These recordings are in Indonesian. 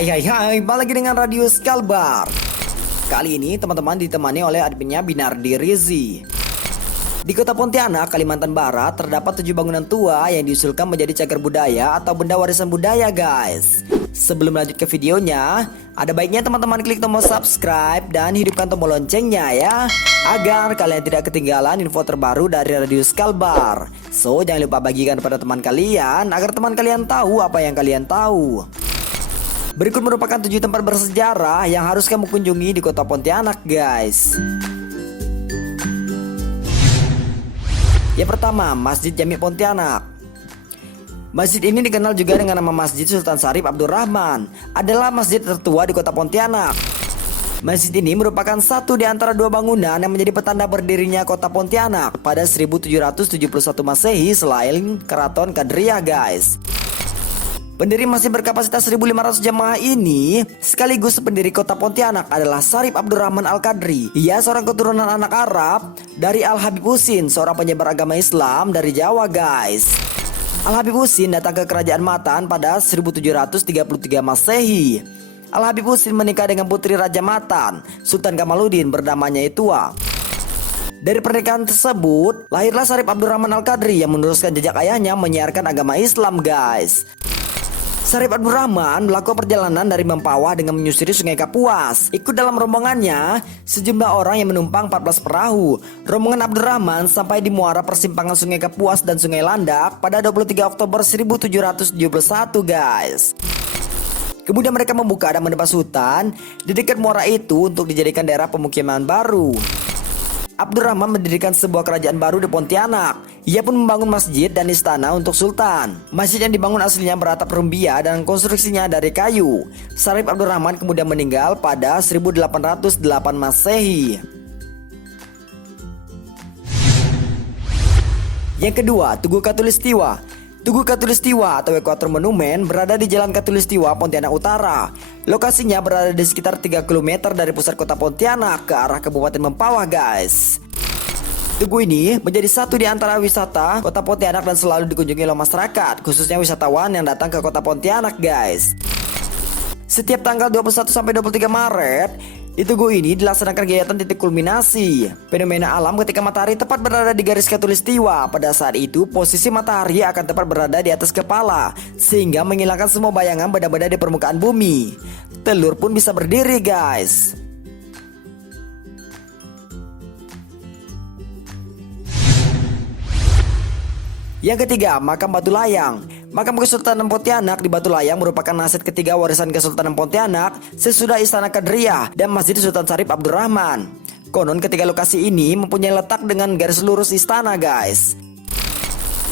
Hai, balik lagi dengan Radius Kalbar. Kali ini teman-teman ditemani oleh adminnya Binardi Rizi. Di kota Pontianak, Kalimantan Barat, terdapat 7 bangunan tua yang diusulkan menjadi cagar budaya atau benda warisan budaya, guys. Sebelum lanjut ke videonya, ada baiknya teman-teman klik tombol subscribe dan hidupkan tombol loncengnya ya, agar kalian tidak ketinggalan info terbaru dari Radius Kalbar. So, jangan lupa bagikan kepada teman kalian agar teman kalian tahu apa yang kalian tahu. Berikut merupakan 7 tempat bersejarah yang harus kamu kunjungi di kota Pontianak, guys. Yang pertama, Masjid Jami Pontianak. Masjid ini dikenal juga dengan nama Masjid Sultan Syarif Abdurrahman. Adalah masjid tertua di kota Pontianak. Masjid ini merupakan satu di antara 2 bangunan yang menjadi petanda berdirinya kota Pontianak pada 1771 Masehi selain Keraton Kadriah, guys. Pendiri masjid berkapasitas 1.500 jemaah ini sekaligus pendiri kota Pontianak adalah Syarif Abdurrahman Al-Qadri. Ia seorang keturunan anak Arab dari Al-Habib Husin, seorang penyebar agama Islam dari Jawa, guys. Al-Habib Husin datang ke Kerajaan Matan pada 1733 Masehi. Al-Habib Husin menikah dengan putri Raja Matan, Sultan Kamaluddin bernama Nyai Tua. Dari pernikahan tersebut, lahirlah Syarif Abdurrahman Al-Qadri yang meneruskan jejak ayahnya menyiarkan agama Islam, guys. Syarif Abdurrahman melakukan perjalanan dari Mempawah dengan menyusuri Sungai Kapuas. Ikut dalam rombongannya sejumlah orang yang menumpang 14 perahu. Rombongan Abdurrahman sampai di muara persimpangan Sungai Kapuas dan Sungai Landak pada 23 Oktober 1771, guys. Kemudian mereka membuka dan menebas hutan di dekat muara itu untuk dijadikan daerah pemukiman baru. Abdurrahman mendirikan sebuah kerajaan baru di Pontianak. Ia pun membangun masjid dan istana untuk sultan. Masjid yang dibangun aslinya beratap rumbia dan konstruksinya dari kayu. Syarif Abdurrahman kemudian meninggal pada 1808 Masehi. Yang kedua, Tugu Katulistiwa. Tugu Katulistiwa atau Ekuator Monumen berada di Jalan Katulistiwa, Pontianak Utara. Lokasinya berada di sekitar 3 km dari pusat kota Pontianak ke arah Kabupaten Mempawah, guys. Tugu ini menjadi satu di antara wisata kota Pontianak dan selalu dikunjungi oleh masyarakat, khususnya wisatawan yang datang ke kota Pontianak, guys. Setiap tanggal 21 sampai 23 Maret, di Tugu ini dilaksanakan kegiatan titik kulminasi fenomena alam ketika matahari tepat berada di garis Katulistiwa. Pada saat itu posisi matahari akan tepat berada di atas kepala, sehingga menghilangkan semua bayangan benda-benda di permukaan bumi. Telur pun bisa berdiri, guys. Yang ketiga, Makam Batu Layang. Makam Kesultanan Pontianak di Batu Layang merupakan aset ketiga warisan Kesultanan Pontianak sesudah Istana Kadriah dan Masjid Sultan Syarif Abdurrahman. Konon ketiga lokasi ini mempunyai letak dengan garis lurus istana, guys.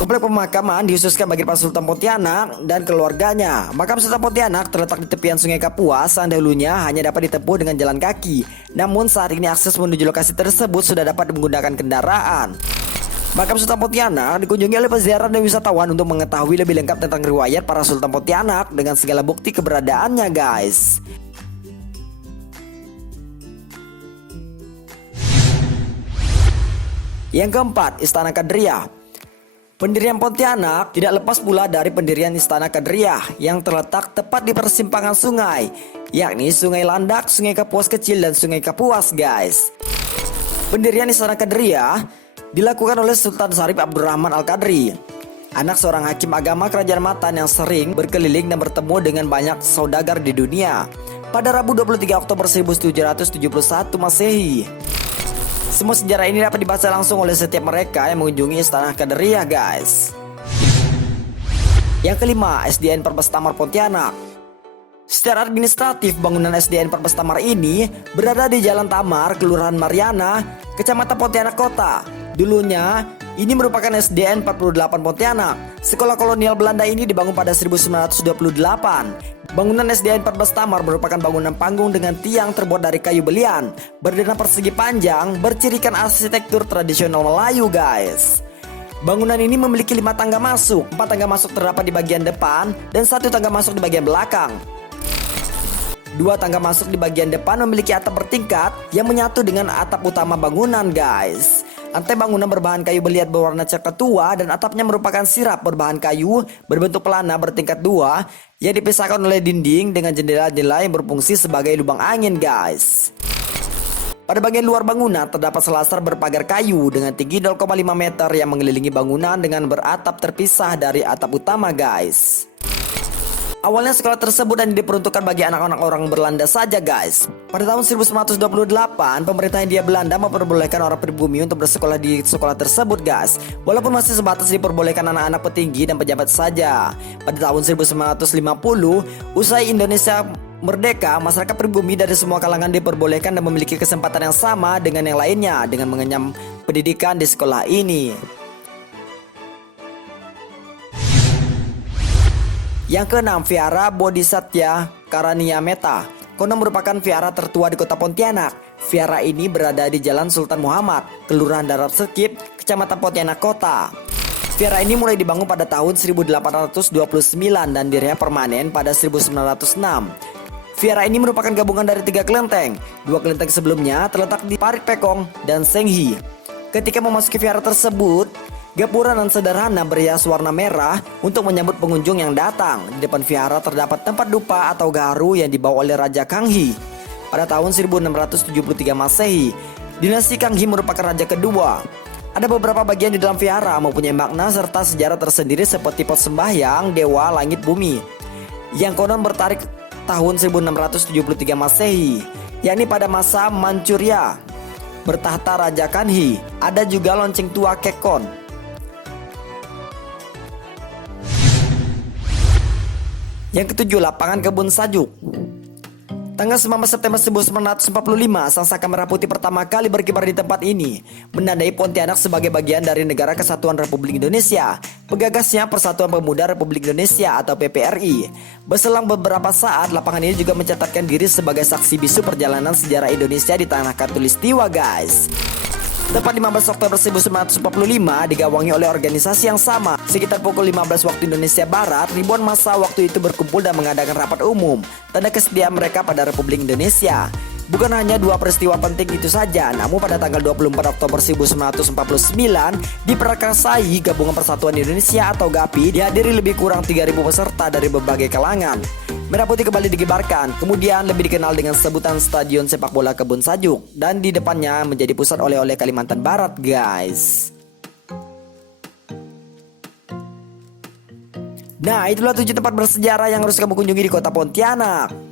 Komplek pemakaman dikhususkan bagi Pak Sultan Pontianak dan keluarganya. Makam Sultan Pontianak terletak di tepian Sungai Kapuas yang dahulunya hanya dapat ditempuh dengan jalan kaki. Namun saat ini akses menuju lokasi tersebut sudah dapat menggunakan kendaraan. Makam Sultan Pontianak dikunjungi oleh peziarah dan wisatawan untuk mengetahui lebih lengkap tentang riwayat para Sultan Pontianak dengan segala bukti keberadaannya, guys. Yang keempat, Istana Kadriah. Pendirian Pontianak tidak lepas pula dari pendirian Istana Kadriah yang terletak tepat di persimpangan sungai, yakni Sungai Landak, Sungai Kapuas Kecil, dan Sungai Kapuas, guys. Pendirian Istana Kadriah dilakukan oleh Sultan Syarif Abdurrahman Al-Qadri, anak seorang hakim agama Kerajaan Matan yang sering berkeliling dan bertemu dengan banyak saudagar di dunia. Pada Rabu 23 Oktober 1771 Masehi. Semua sejarah ini dapat dibaca langsung oleh setiap mereka yang mengunjungi Istana Kadriah, guys. Yang kelima, SDN Perbes Tamar Pontianak. Secara administratif, bangunan SDN Perbes Tamar ini berada di Jalan Tamar, Kelurahan Mariana, Kecamatan Pontianak Kota. Dulunya, ini merupakan SDN 48 Pontianak. Sekolah kolonial Belanda ini dibangun pada 1928. Bangunan SDN Perbes Tamar merupakan bangunan panggung dengan tiang terbuat dari kayu belian, berdana persegi panjang, bercirikan arsitektur tradisional Melayu, guys. Bangunan ini memiliki 5 tangga masuk. 4 tangga masuk terdapat di bagian depan dan 1 tangga masuk di bagian belakang. 2 tangga masuk di bagian depan memiliki atap bertingkat yang menyatu dengan atap utama bangunan, guys. Lantai bangunan berbahan kayu beliat berwarna coklat tua dan atapnya merupakan sirap berbahan kayu berbentuk pelana bertingkat 2 yang dipisahkan oleh dinding dengan jendela-jendela yang berfungsi sebagai lubang angin, guys. Pada bagian luar bangunan terdapat selasar berpagar kayu dengan tinggi 0,5 meter yang mengelilingi bangunan dengan beratap terpisah dari atap utama, guys. Awalnya sekolah tersebut hanya diperuntukkan bagi anak-anak orang Belanda saja, guys. Pada tahun 1928, pemerintah Hindia Belanda memperbolehkan orang pribumi untuk bersekolah di sekolah tersebut, guys. Walaupun masih sebatas diperbolehkan anak-anak petinggi dan pejabat saja. Pada tahun 1950, usai Indonesia merdeka, masyarakat pribumi dari semua kalangan diperbolehkan dan memiliki kesempatan yang sama dengan yang lainnya dengan mengenyam pendidikan di sekolah ini. Yang keenam, Vihara Bodhisatya Karaniameta. Konon merupakan vihara tertua di kota Pontianak. Vihara ini berada di Jalan Sultan Muhammad, Kelurahan Darat Sekip, Kecamatan Pontianak Kota. Vihara ini mulai dibangun pada tahun 1829 dan direhab permanen pada 1906. Vihara ini merupakan gabungan dari 3 kelenteng. 2 kelenteng sebelumnya terletak di Parit Pekong dan Senghi. Ketika memasuki vihara tersebut, gapura dan sederhana berhias warna merah untuk menyambut pengunjung yang datang. Di depan vihara terdapat tempat dupa atau gaharu yang dibawa oleh Raja Kanghi. Pada tahun 1673 Masehi, dinasti Kanghi merupakan raja kedua. Ada beberapa bagian di dalam vihara mempunyai makna serta sejarah tersendiri seperti pot sembahyang dewa langit bumi yang konon bertarik tahun 1673 Masehi, yakni pada masa Manchuria. Bertahta Raja Kanghi. Ada juga lonceng tua Kekon. Yang ketujuh, lapangan kebun sajuk. Tanggal 19 September 1945, sang saka merah putih pertama kali berkibar di tempat ini, menandai Pontianak sebagai bagian dari Negara Kesatuan Republik Indonesia. Penggagasnya Persatuan Pemuda Republik Indonesia atau PPRI. Berselang beberapa saat, lapangan ini juga mencatatkan diri sebagai saksi bisu perjalanan sejarah Indonesia di tanah Katulistiwa, guys. Tepat 15 Oktober 1945 digawangi oleh organisasi yang sama. Sekitar pukul 15 waktu Indonesia Barat, ribuan massa waktu itu berkumpul dan mengadakan rapat umum, tanda kesetiaan mereka pada Republik Indonesia. Bukan hanya 2 peristiwa penting itu saja, namun pada tanggal 24 Oktober 1949 diprakarsai Gabungan Persatuan Indonesia atau GAPI, dihadiri lebih kurang 3.000 peserta dari berbagai kalangan. Merah Putih kembali dikibarkan, kemudian lebih dikenal dengan sebutan Stadion Sepak Bola Kebun Sajuk, dan di depannya menjadi pusat oleh-oleh Kalimantan Barat, guys. Nah, itulah 7 tempat bersejarah yang harus kamu kunjungi di kota Pontianak.